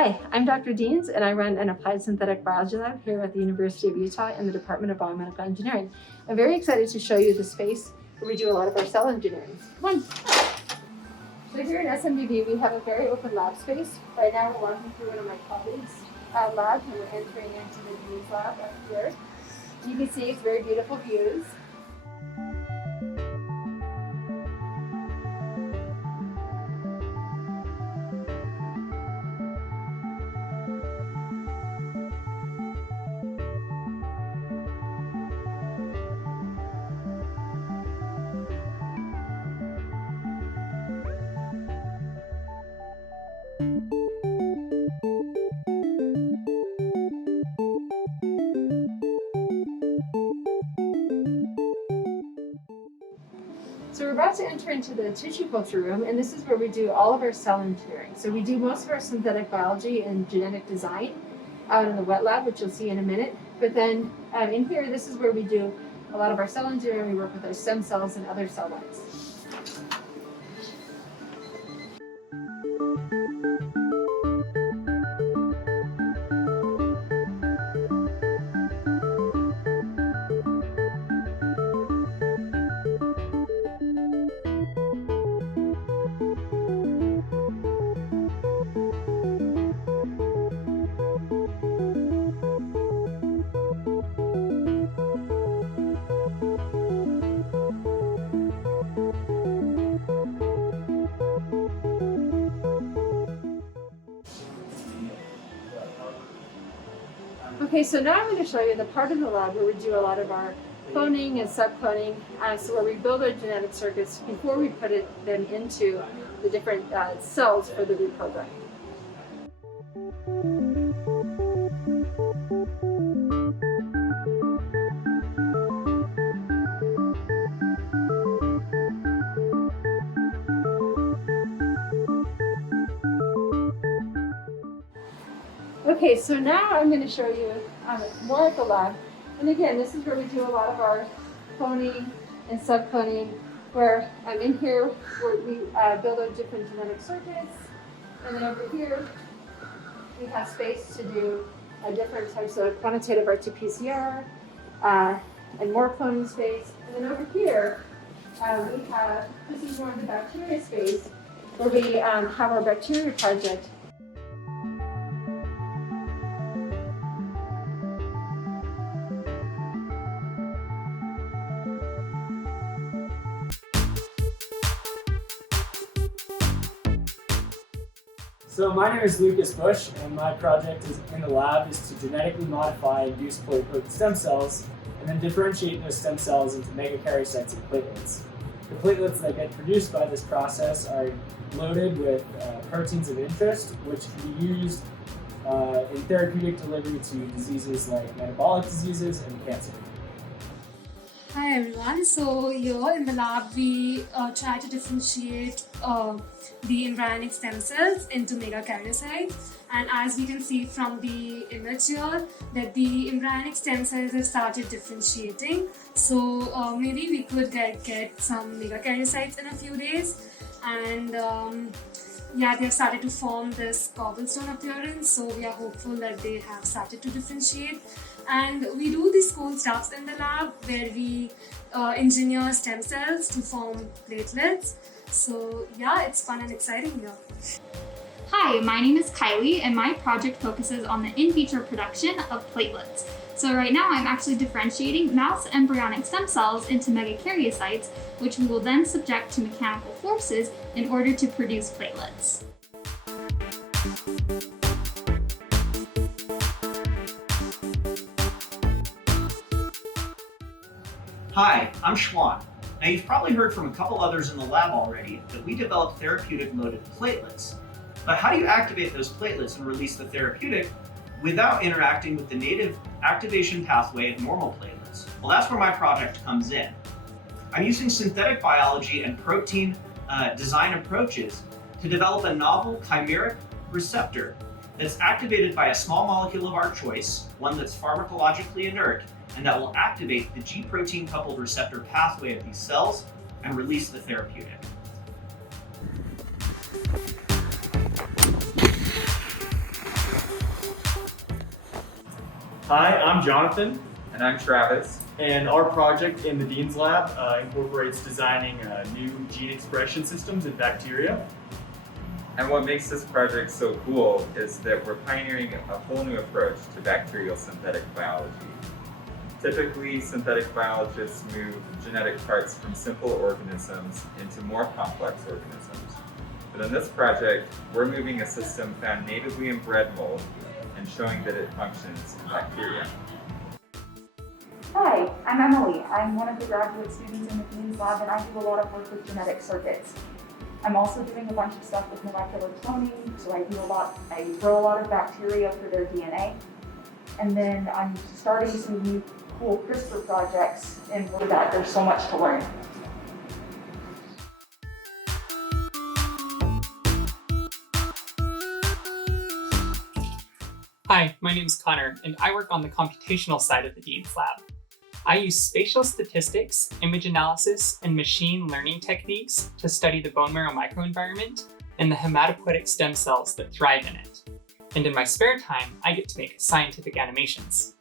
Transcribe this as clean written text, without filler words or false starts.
Hi, I'm Dr. Deans, and I run an applied synthetic biology lab here at the University of Utah in the Department of Biomedical Engineering. I'm very excited to show you the space where we do a lot of our cell engineering. Come on. So here at SMBB, we have a very open lab space. Right now, we're walking through one of my colleagues' labs, and we're entering into the Dean's lab up here. You can see it's very beautiful views. So we're about to enter into the tissue culture room, and this is where we do all of our cell engineering. So we do most of our synthetic biology and genetic design out in the wet lab, which you'll see in a minute. But then in here, this is where we do a lot of our cell engineering. We work with our stem cells and other cell lines. Okay, so now I'm going to show you the part of the lab where we do a lot of our cloning and subcloning, so where we build our genetic circuits before we put them into the different cells for the reprogramming. Okay, so now I'm going to show you more of the lab. And again, this is where we do a lot of our cloning and subcloning, where I'm in here where we build our different genetic circuits. And then over here, we have space to do different types of quantitative RT-PCR and more cloning space. And then over here, this is more of the bacteria space, where we have our bacteria project. So my name is Lucas Bush, and my project in the lab is to genetically modify induced pluripotent stem cells and then differentiate those stem cells into megakaryocytes and platelets. The platelets that get produced by this process are loaded with proteins of interest, which can be used in therapeutic delivery to diseases like metabolic diseases and cancer. Hi everyone, so here in the lab we try to differentiate the embryonic stem cells into megakaryocytes, and as we can see from the image here that the embryonic stem cells have started differentiating, so maybe we could get some megakaryocytes in a few days, and yeah, they have started to form this cobblestone appearance, so we are hopeful that they have started to differentiate. And we do these cool stuffs in the lab where we engineer stem cells to form platelets. So yeah, it's fun and exciting here. Hi, my name is Kylie, and my project focuses on the in vitro production of platelets. So right now I'm actually differentiating mouse embryonic stem cells into megakaryocytes, which we will then subject to mechanical forces in order to produce platelets. Hi, I'm Schwan. Now you've probably heard from a couple others in the lab already that we developed therapeutic loaded platelets. But how do you activate those platelets and release the therapeutic without interacting with the native activation pathway of normal platelets? Well, that's where my project comes in. I'm using synthetic biology and protein design approaches to develop a novel chimeric receptor that's activated by a small molecule of our choice, one that's pharmacologically inert, and that will activate the G protein coupled receptor pathway of these cells and release the therapeutic. Hi, I'm Jonathan, And I'm Travis. and our project in the Dean's Lab incorporates designing new gene expression systems in bacteria. And what makes this project so cool is that we're pioneering a whole new approach to bacterial synthetic biology. Typically, synthetic biologists move genetic parts from simple organisms into more complex organisms. But in this project, we're moving a system found natively in bread mold and showing that it functions in bacteria. Hi, I'm Emily. I'm one of the graduate students in the Dean's Lab, and I do a lot of work with genetic circuits. I'm also doing a bunch of stuff with molecular cloning, so I grow a lot of bacteria for their DNA. And then I'm starting some new cool CRISPR projects, and with that, there's so much to learn. Hi, my name is Connor, and I work on the computational side of the Dean's Lab. I use spatial statistics, image analysis, and machine learning techniques to study the bone marrow microenvironment and the hematopoietic stem cells that thrive in it. And in my spare time, I get to make scientific animations.